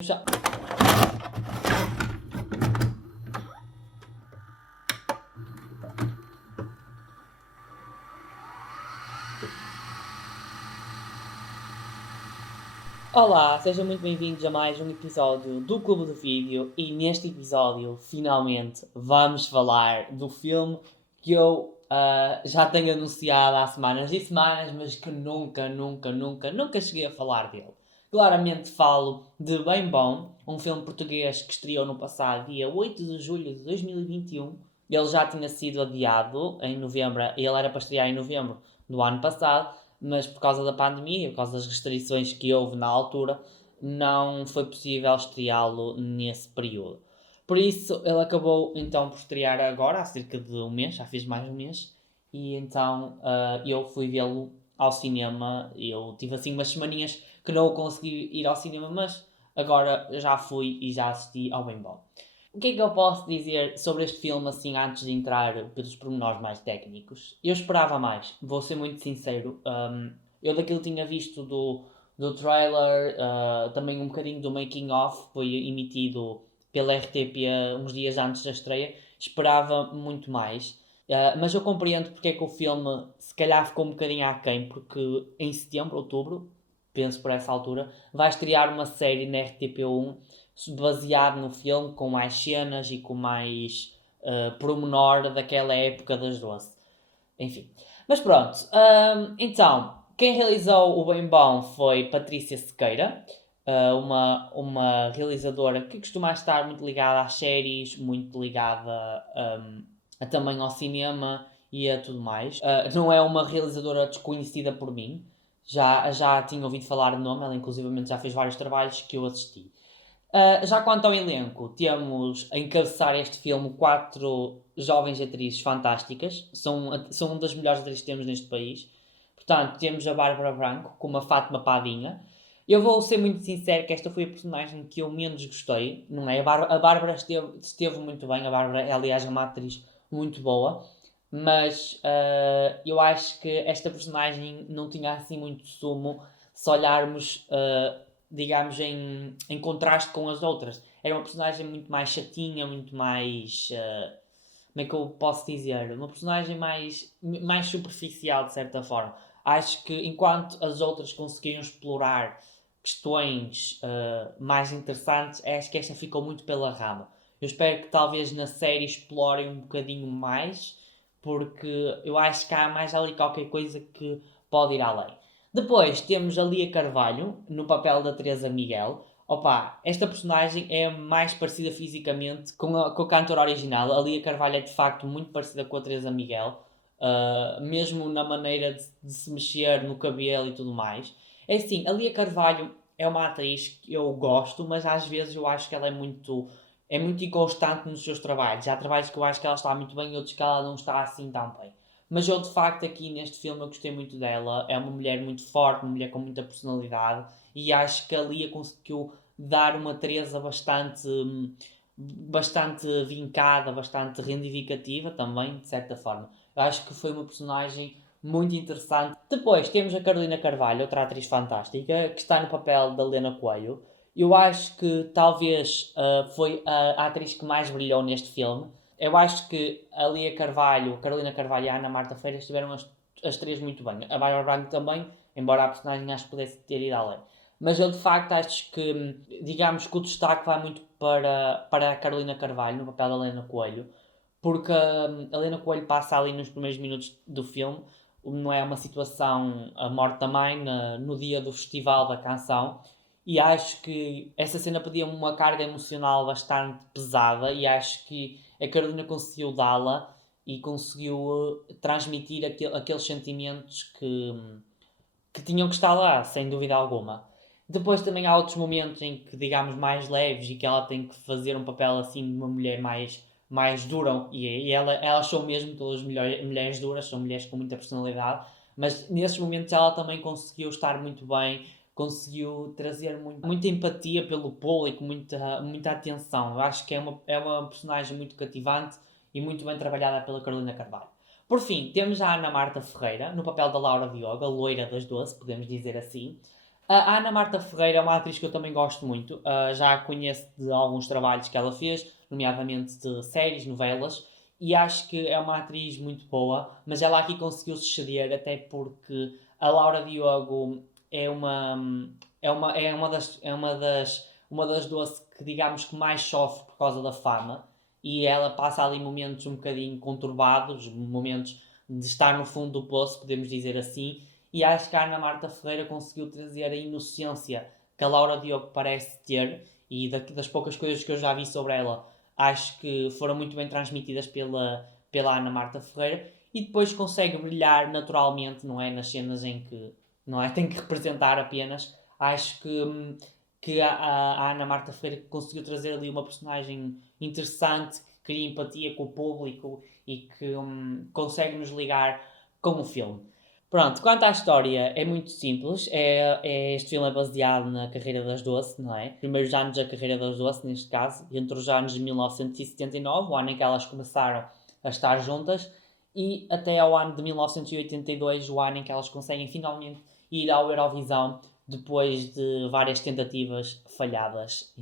Já. Olá, sejam muito bem-vindos a mais um episódio do Clube do Vídeo e neste episódio, finalmente, vamos falar do filme que eu já tenho anunciado há semanas e semanas, mas que nunca cheguei a falar dele. Claramente falo de Bem Bom, um filme português que estreou no passado dia 8 de julho de 2021. Ele já tinha sido adiado em novembro, ele era para estrear em novembro do ano passado, mas por causa da pandemia, por causa das restrições que houve na altura, não foi possível estreá-lo nesse período. Por isso, ele acabou então por estrear agora, há cerca de um mês, já fiz mais de um mês, e então eu fui vê-lo ao cinema. Eu tive assim umas semaninhas que não consegui ir ao cinema, mas agora já fui e já assisti ao Bem Bom. O que é que eu posso dizer sobre este filme, assim, antes de entrar pelos pormenores mais técnicos? Eu esperava mais, vou ser muito sincero. Eu daquilo tinha visto do trailer, também um bocadinho do making of, foi emitido pela RTP uns dias antes da estreia. Esperava muito mais. Mas eu compreendo porque é que o filme se calhar ficou um bocadinho aquém, porque em setembro, outubro, penso por essa altura, vai estrear uma série na RTP1 baseado no filme, com mais cenas e com mais pormenor daquela época das 12. Enfim. Mas pronto. Então, quem realizou o Bem Bom foi Patrícia Sequeira, uma realizadora que costuma estar muito ligada às séries, muito ligada também ao cinema e a tudo mais. Não é uma realizadora desconhecida por mim. Já tinha ouvido falar o nome, ela inclusivamente já fez vários trabalhos que eu assisti. Já quanto ao elenco, temos a encabeçar este filme quatro jovens atrizes fantásticas. São uma das melhores atrizes que temos neste país. Portanto, temos a Bárbara Branco como a Fátima Padinha. Eu vou ser muito sincero que esta foi a personagem que eu menos gostei, não é? A Bárbara esteve muito bem. A Bárbara, aliás, é uma atriz muito boa. Mas eu acho que esta personagem não tinha assim muito sumo se olharmos digamos, em contraste com as outras. Era uma personagem muito mais chatinha, muito mais. Como é que eu posso dizer? Uma personagem mais superficial, de certa forma. Acho que enquanto as outras conseguiram explorar questões mais interessantes, acho que esta ficou muito pela rama. Eu espero que talvez na série explorem um bocadinho mais, porque eu acho que há mais ali qualquer coisa que pode ir além. Depois temos a Lia Carvalho, no papel da Teresa Miguel. Opa, esta personagem é mais parecida fisicamente com a cantora original. A Lia Carvalho é de facto muito parecida com a Teresa Miguel, mesmo na maneira de se mexer no cabelo e tudo mais. É assim, a Lia Carvalho é uma atriz que eu gosto, mas às vezes eu acho que ela é muito inconstante nos seus trabalhos. Há trabalhos que eu acho que ela está muito bem e outros que ela não está assim tão bem. Mas eu, de facto, aqui neste filme eu gostei muito dela. É uma mulher muito forte, uma mulher com muita personalidade. E acho que a Lia conseguiu dar uma Teresa bastante vincada, bastante reivindicativa também, de certa forma. Eu acho que foi uma personagem muito interessante. Depois temos a Carolina Carvalho, outra atriz fantástica, que está no papel da Helena Coelho. Eu acho que talvez foi a atriz que mais brilhou neste filme. Eu acho que a Lia Carvalho, a Carolina Carvalho e a Ana Marta Feira estiveram as três muito bem. A Bárbara Branco também, embora a personagem acho que pudesse ter ido além. Mas eu de facto acho que, digamos que o destaque vai muito para a Carolina Carvalho, no papel da Helena Coelho, porque a Helena Coelho passa ali nos primeiros minutos do filme, não é uma situação, a morte da mãe, no dia do Festival da Canção, e acho que essa cena pedia uma carga emocional bastante pesada, e acho que a Carolina conseguiu dá-la e conseguiu transmitir aqueles sentimentos que tinham que estar lá, sem dúvida alguma. Depois também há outros momentos em que, digamos, mais leves e que ela tem que fazer um papel assim de uma mulher mais dura. E ela são mesmo todas mulheres duras, são mulheres com muita personalidade, mas nesses momentos ela também conseguiu estar muito bem, conseguiu trazer muita empatia pelo público, muita atenção. Eu acho que é uma personagem muito cativante e muito bem trabalhada pela Carolina Carvalho. Por fim, temos a Ana Marta Ferreira, no papel da Laura Diogo, a loira das 12, podemos dizer assim. A Ana Marta Ferreira é uma atriz que eu também gosto muito. Já a conheço de alguns trabalhos que ela fez, nomeadamente de séries, novelas, e acho que é uma atriz muito boa, mas ela aqui conseguiu se exceder, até porque a Laura Diogo é uma das doce que digamos que mais sofre por causa da fama, e ela passa ali momentos um bocadinho conturbados, momentos de estar no fundo do poço, podemos dizer assim, e acho que a Ana Marta Ferreira conseguiu trazer a inocência que a Laura Diogo parece ter, e das poucas coisas que eu já vi sobre ela, acho que foram muito bem transmitidas pela Ana Marta Ferreira, e depois consegue brilhar naturalmente, não é? Nas cenas em que não é? Tem que representar apenas. Acho que a Ana Marta Ferreira conseguiu trazer ali uma personagem interessante, que cria empatia com o público e que consegue nos ligar com o filme. Pronto, quanto à história, é muito simples. Este filme é baseado na carreira das Doce, não é? Primeiros anos da carreira das Doce, neste caso, entre os anos de 1979, o ano em que elas começaram a estar juntas, e até ao ano de 1982, o ano em que elas conseguem finalmente ir ao Eurovisão, depois de várias tentativas falhadas.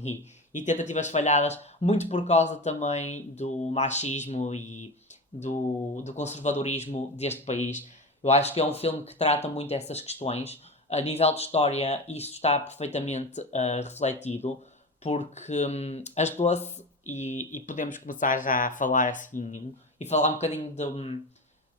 E tentativas falhadas muito por causa também do machismo e do conservadorismo deste país. Eu acho que é um filme que trata muito essas questões. A nível de história, isso está perfeitamente refletido, porque as Doce, e podemos começar já a falar assim, e falar um bocadinho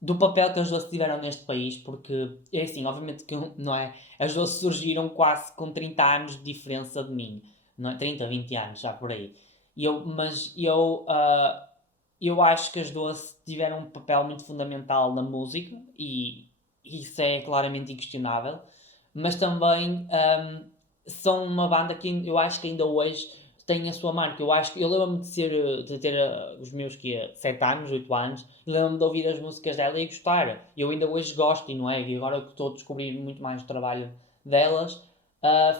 do papel que as Doce tiveram neste país, porque é assim, obviamente que não é, as Doce surgiram quase com 30 anos de diferença de mim, não é? 30, 20 anos, já por aí. Eu acho que as Doce tiveram um papel muito fundamental na música, e isso é claramente inquestionável, mas também são uma banda que eu acho que ainda hoje tem a sua marca. Eu lembro-me de ter os meus 7 anos, 8 anos, e lembro-me de ouvir as músicas dela e gostar. Eu ainda hoje gosto, e não é? E agora que estou a descobrir muito mais o trabalho delas,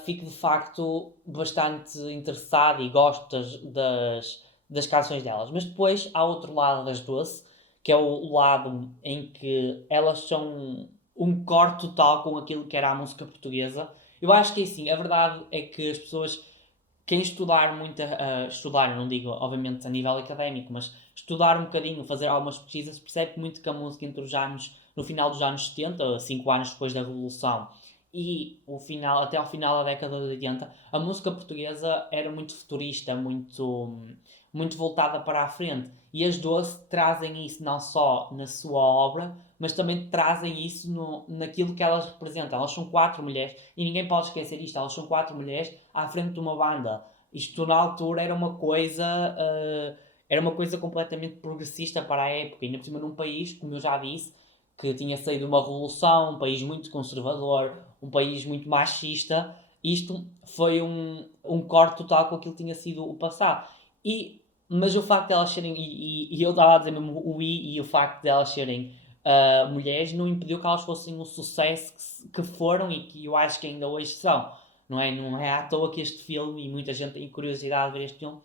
fico de facto bastante interessado e gosto das canções delas. Mas depois há outro lado das Doce, que é o lado em que elas são um corte total com aquilo que era a música portuguesa. Eu acho que assim, a verdade é que as pessoas, quem estudar muito, estudar, não digo obviamente a nível académico, mas estudar um bocadinho, fazer algumas pesquisas, percebe muito que a música entre os anos, no final dos anos 70, 5 anos depois da Revolução, e até ao final da década de 80, a música portuguesa era muito futurista, muito voltada para a frente. E as Doce trazem isso não só na sua obra, mas também trazem isso naquilo que elas representam. Elas são 4 mulheres, e ninguém pode esquecer isto, elas são 4 mulheres à frente de uma banda. Isto na altura era uma coisa completamente progressista para a época, e ainda por cima num país, como eu já disse, que tinha saído de uma revolução, um país muito conservador, um país muito machista. Isto foi um corte total com aquilo que tinha sido o passado. Mas o facto de elas serem, e eu estava a dizer mesmo e o facto de elas serem mulheres, não impediu que elas fossem o sucesso que foram, e que eu acho que ainda hoje são. Não é à toa que este filme, e muita gente tem curiosidade de ver este filme,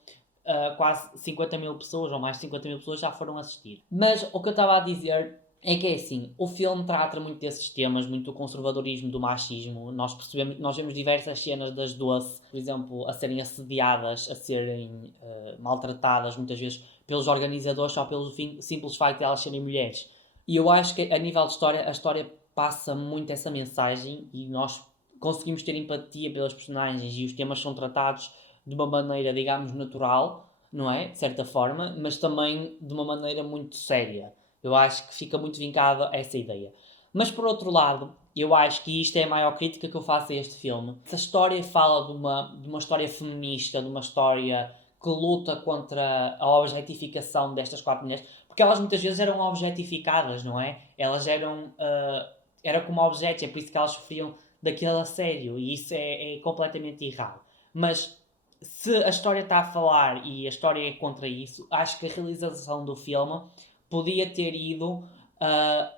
quase 50 mil pessoas, ou mais de 50 mil pessoas já foram assistir. Mas o que eu estava a dizer é que é assim, o filme trata muito desses temas, muito do conservadorismo, do machismo. Nós vemos diversas cenas das Doce, por exemplo, a serem assediadas, a serem maltratadas muitas vezes pelos organizadores, só pelo simples facto de elas serem mulheres. E eu acho que a nível de história, a história passa muito essa mensagem, e nós conseguimos ter empatia pelas personagens, e os temas são tratados de uma maneira, digamos, natural, não é? De certa forma, mas também de uma maneira muito séria. Eu acho que fica muito vincado a essa ideia. Mas por outro lado, eu acho que isto é a maior crítica que eu faço a este filme. Essa história fala de uma história feminista, de uma história que luta contra a objetificação destas 4 mulheres, porque elas muitas vezes eram objetificadas, não é? Elas eram. Era como objetos, é por isso que elas sofriam daquele assédio, e isso é completamente errado. Mas se a história está a falar e a história é contra isso, acho que a realização do filme podia ter ido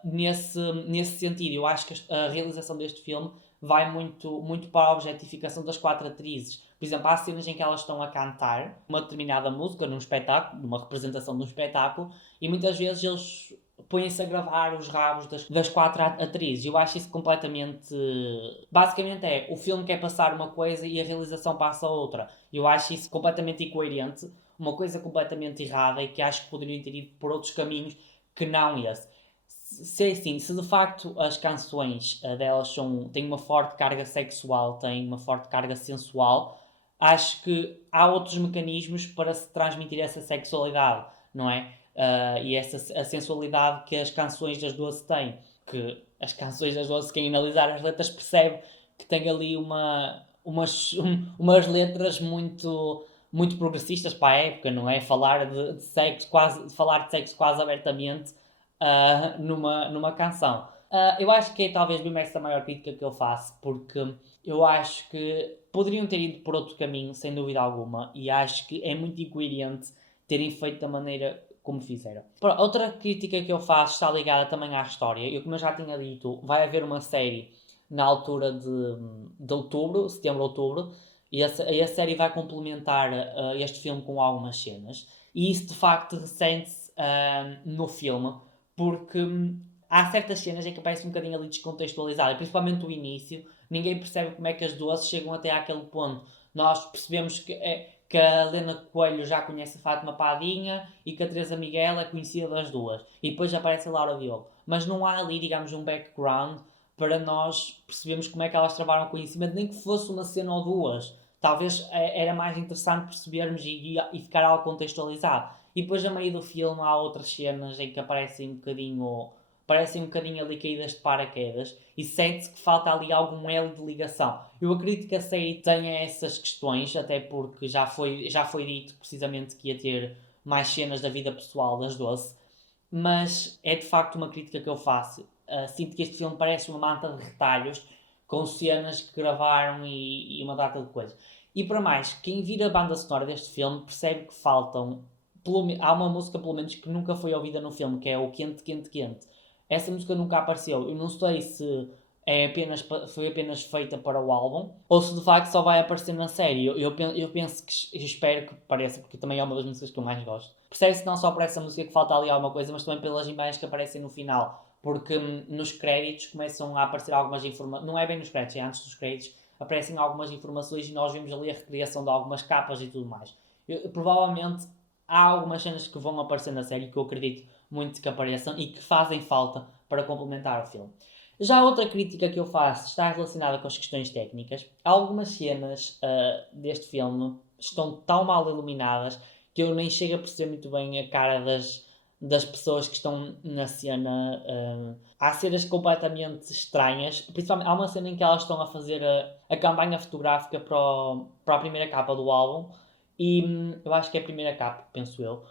nesse sentido. Eu acho que a realização deste filme vai muito para a objetificação das 4 atrizes. Por exemplo, há cenas em que elas estão a cantar uma determinada música num espetáculo, numa representação de um espetáculo, e muitas vezes eles põem-se a gravar os rabos das 4 atrizes. Eu acho isso completamente... Basicamente o filme quer passar uma coisa e a realização passa outra. Eu acho isso completamente incoerente, uma coisa completamente errada e que acho que poderiam ter ido por outros caminhos que não esse. Se de facto as canções delas têm uma forte carga sexual, têm uma forte carga sensual, acho que há outros mecanismos para se transmitir essa sexualidade, não é? E a sensualidade que as canções das 12 têm. Que as canções das 12, quem analisar as letras percebe que tem ali umas letras muito progressistas para a época, não é? Falar de sexo quase abertamente numa canção. Eu acho que é talvez mesmo essa a maior crítica que eu faço, porque eu acho que poderiam ter ido por outro caminho, sem dúvida alguma, e acho que é muito incoerente terem feito da maneira como fizeram. Outra crítica que eu faço está ligada também à história. Como eu já tinha dito, vai haver uma série na altura de outubro, setembro-outubro, e a série vai complementar este filme com algumas cenas. E isso de facto ressente-se no filme, porque há certas cenas em que parece um bocadinho ali descontextualizada, principalmente o início. Ninguém percebe como é que as duas chegam até àquele ponto. Nós percebemos que a Helena Coelho já conhece a Fátima Padinha e que a Teresa Miguel é conhecida das duas. E depois aparece a Laura Diogo. Mas não há ali, digamos, um background para nós percebermos como é que elas travaram o conhecimento, nem que fosse uma cena ou duas. Talvez era mais interessante percebermos e ficar algo contextualizado. E depois, a meio do filme, há outras cenas em que parecem um bocadinho ali caídas de paraquedas e sente-se que falta ali algum elo de ligação. Eu acredito que a série tenha essas questões, até porque já foi dito precisamente que ia ter mais cenas da vida pessoal das 12, mas é de facto uma crítica que eu faço. Sinto que este filme parece uma manta de retalhos com cenas que gravaram e uma data de coisas. E para mais, quem vira a banda sonora deste filme percebe que faltam. Há uma música, pelo menos, que nunca foi ouvida no filme, que é o Quente, Quente, Quente. Essa música nunca apareceu. Eu não sei se foi apenas feita para o álbum ou se de facto só vai aparecer na série. Eu penso que, eu espero que pareça, porque também é uma das músicas que eu mais gosto. Percebe-se não só por essa música que falta ali alguma coisa, mas também pelas imagens que aparecem no final. Porque nos créditos começam a aparecer algumas informações. Não é bem nos créditos, é antes dos créditos. Aparecem algumas informações e nós vemos ali a recriação de algumas capas e tudo mais. Provavelmente há algumas cenas que vão aparecer na série que eu acredito muito que apareçam e que fazem falta para complementar o filme. Já outra crítica que eu faço está relacionada com as questões técnicas. Algumas cenas deste filme estão tão mal iluminadas que eu nem chego a perceber muito bem a cara das pessoas que estão na cena. Há cenas completamente estranhas. Principalmente, há uma cena em que elas estão a fazer a campanha fotográfica para a primeira capa do álbum. E eu acho que é a primeira capa, penso eu.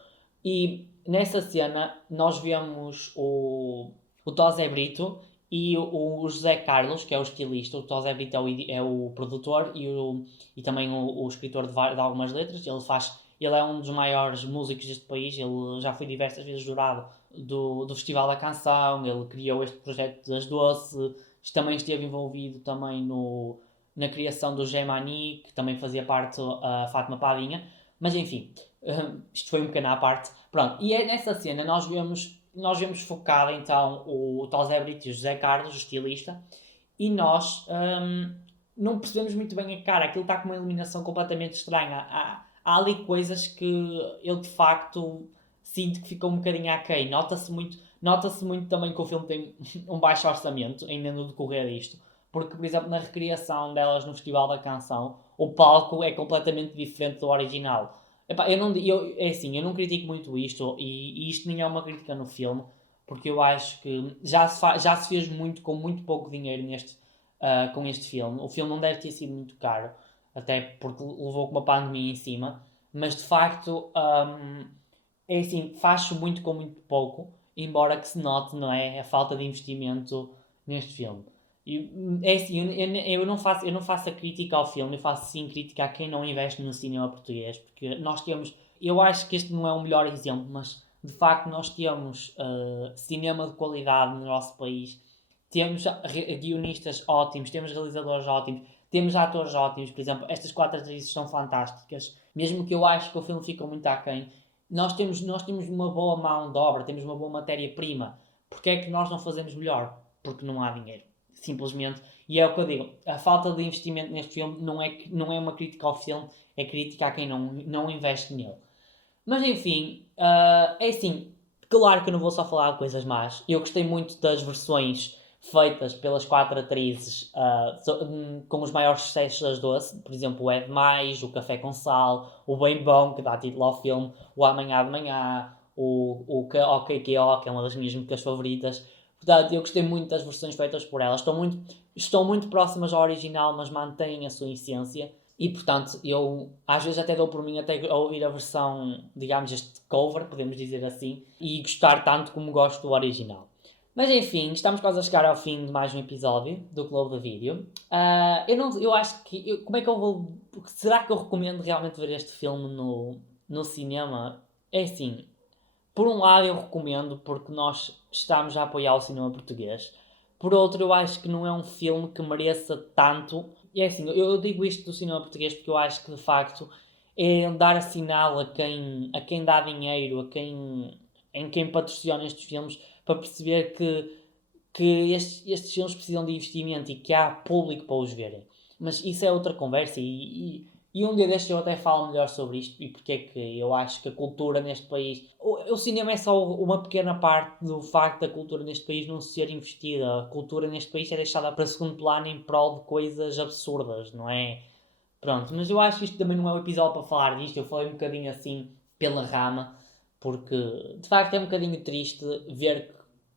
E nessa cena nós vemos o Tosé Brito e o José Carlos, que é o estilista. O Tosé Brito é o produtor e também o escritor de algumas letras. Ele é um dos maiores músicos deste país. Ele já foi diversas vezes jurado do Festival da Canção. Ele criou este projeto das Doce. Também esteve envolvido também na criação do Gemani, que também fazia parte a Fátima Padinha. Mas enfim, isto foi um bocado à parte. Pronto, e é nessa cena nós vemos focado então o Tosé Brito e o José Carlos, o estilista, e nós não percebemos muito bem a cara. Aquilo está com uma iluminação completamente estranha. Há ali coisas que eu de facto sinto que ficou um bocadinho aquém. Nota-se muito também que o filme tem um baixo orçamento, ainda no decorrer disto. Porque, por exemplo, na recriação delas no Festival da Canção, o palco é completamente diferente do original. Epá, é assim, eu não critico muito isto, e isto nem é uma crítica no filme, porque eu acho que já se fez muito com muito pouco dinheiro com este filme. O filme não deve ter sido muito caro, até porque levou com uma pandemia em cima, mas de facto, é assim, faz-se muito com muito pouco, embora que se note, não é, a falta de investimento neste filme. É assim, eu não faço a crítica ao filme, eu faço sim crítica a quem não investe no cinema português, porque nós temos, eu acho que este não é o melhor exemplo, mas de facto nós temos cinema de qualidade no nosso país, temos guionistas ótimos, temos realizadores ótimos, temos atores ótimos. Por exemplo, estas 4 atrizes são fantásticas, mesmo que eu acho que o filme fica muito aquém. Nós temos uma boa mão de obra, temos uma boa matéria-prima, Porque é que nós não fazemos melhor? Porque não há dinheiro. Simplesmente. E é o que eu digo. A falta de investimento neste filme não é uma crítica ao filme, é crítica a quem não investe nele. Mas enfim, é assim. Claro que eu não vou só falar de coisas más. Eu gostei muito das versões feitas pelas 4 atrizes com os maiores sucessos das 12. Por exemplo, o É Demais, o Café com Sal, o Bem Bom, que dá título ao filme, o Amanhã de Manhã, o OKKO, que é uma das minhas músicas favoritas. Portanto, eu gostei muito das versões feitas por elas. Estão muito próximas ao original, mas mantêm a sua essência. E portanto, eu às vezes até dou por mim até a ouvir a versão, digamos, este cover, podemos dizer assim, e gostar tanto como gosto do original. Mas enfim, estamos quase a chegar ao fim de mais um episódio do Globo da Vídeo. Eu acho que. Como é que eu vou. Será que eu recomendo realmente ver este filme no cinema? É assim, por um lado eu recomendo porque nós estamos a apoiar o cinema português. Por outro, eu acho que não é um filme que mereça tanto. E é assim, eu digo isto do cinema português porque eu acho que de facto é dar sinal a quem dá dinheiro, em quem patrociona estes filmes, para perceber que estes filmes precisam de investimento e que há público para os verem. Mas isso é outra conversa e um dia destes eu até falo melhor sobre isto e porque é que eu acho que a cultura neste país... O cinema é só uma pequena parte do facto da cultura neste país não ser investida. A cultura neste país é deixada para segundo plano em prol de coisas absurdas, não é? Pronto, mas eu acho que isto também não é o episódio para falar disto. Eu falei um bocadinho assim pela rama, porque de facto é um bocadinho triste ver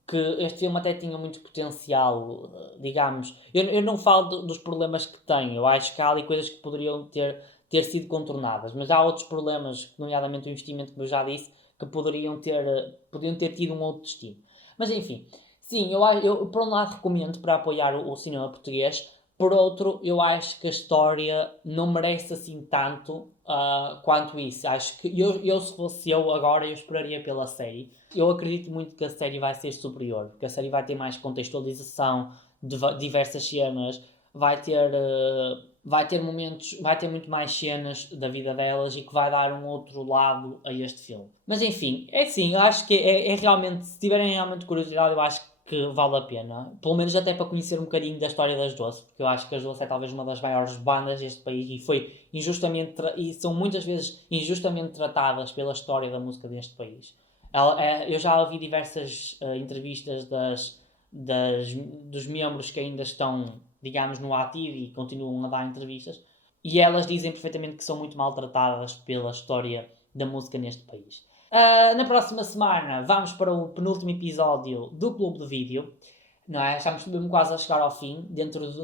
que este filme até tinha muito potencial, digamos. Eu não falo dos problemas que tem, eu acho que há ali coisas que poderiam ter sido contornadas, mas há outros problemas, nomeadamente o investimento, como eu já disse, que podiam ter tido um outro destino. Mas enfim, sim, eu por um lado recomendo para apoiar o cinema português, por outro, eu acho que a história não merece assim tanto quanto isso. Acho que se fosse eu agora, eu esperaria pela série. Eu acredito muito que a série vai ser superior, porque a série vai ter mais contextualização de diversas cenas, vai ter momentos, vai ter muito mais cenas da vida delas e que vai dar um outro lado a este filme. Mas enfim, é assim, eu acho que é realmente, se tiverem realmente curiosidade, eu acho que vale a pena. Pelo menos até para conhecer um bocadinho da história das Doce, porque eu acho que as Doce é talvez uma das maiores bandas deste país e foi injustamente, e são muitas vezes injustamente tratadas pela história da música deste país. Eu já ouvi diversas entrevistas dos membros que ainda estão, digamos, no ativo e continuam a dar entrevistas, e elas dizem perfeitamente que são muito maltratadas pela história da música neste país. Na próxima semana vamos para o penúltimo episódio do Clube do Vídeo. Não é? Estamos mesmo quase a chegar ao fim.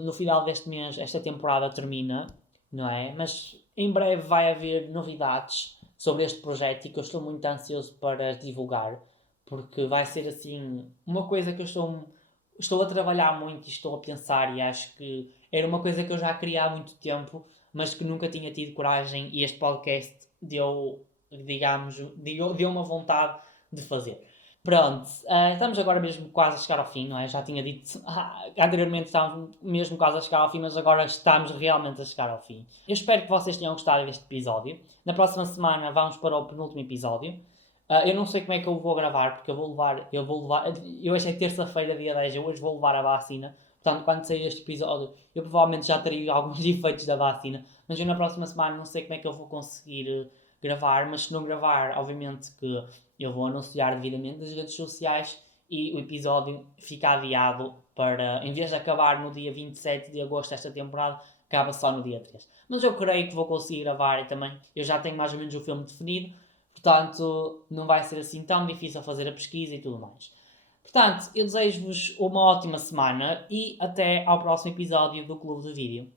No final deste mês, esta temporada termina, não é? Mas em breve vai haver novidades sobre este projeto e que eu estou muito ansioso para divulgar, porque vai ser assim uma coisa que eu estou a trabalhar muito e estou a pensar, e acho que era uma coisa que eu já queria há muito tempo, mas que nunca tinha tido coragem, e este podcast deu uma vontade de fazer. Pronto, estamos agora mesmo quase a chegar ao fim, não é? Já tinha dito anteriormente, estávamos mesmo quase a chegar ao fim, mas agora estamos realmente a chegar ao fim. Eu espero que vocês tenham gostado deste episódio. Na próxima semana vamos para o penúltimo episódio. Eu não sei como é que eu vou gravar, porque eu achei terça-feira, dia 10, eu hoje vou levar a vacina. Portanto, quando sair este episódio, eu provavelmente já teria alguns efeitos da vacina. Mas eu na próxima semana não sei como é que eu vou conseguir gravar, mas se não gravar, obviamente que eu vou anunciar devidamente nas redes sociais e o episódio fica adiado para, em vez de acabar no dia 27 de agosto esta temporada, acaba só no dia 3. Mas eu creio que vou conseguir gravar e também eu já tenho mais ou menos o filme definido, portanto não vai ser assim tão difícil fazer a pesquisa e tudo mais. Portanto, eu desejo-vos uma ótima semana e até ao próximo episódio do Clube do Vídeo.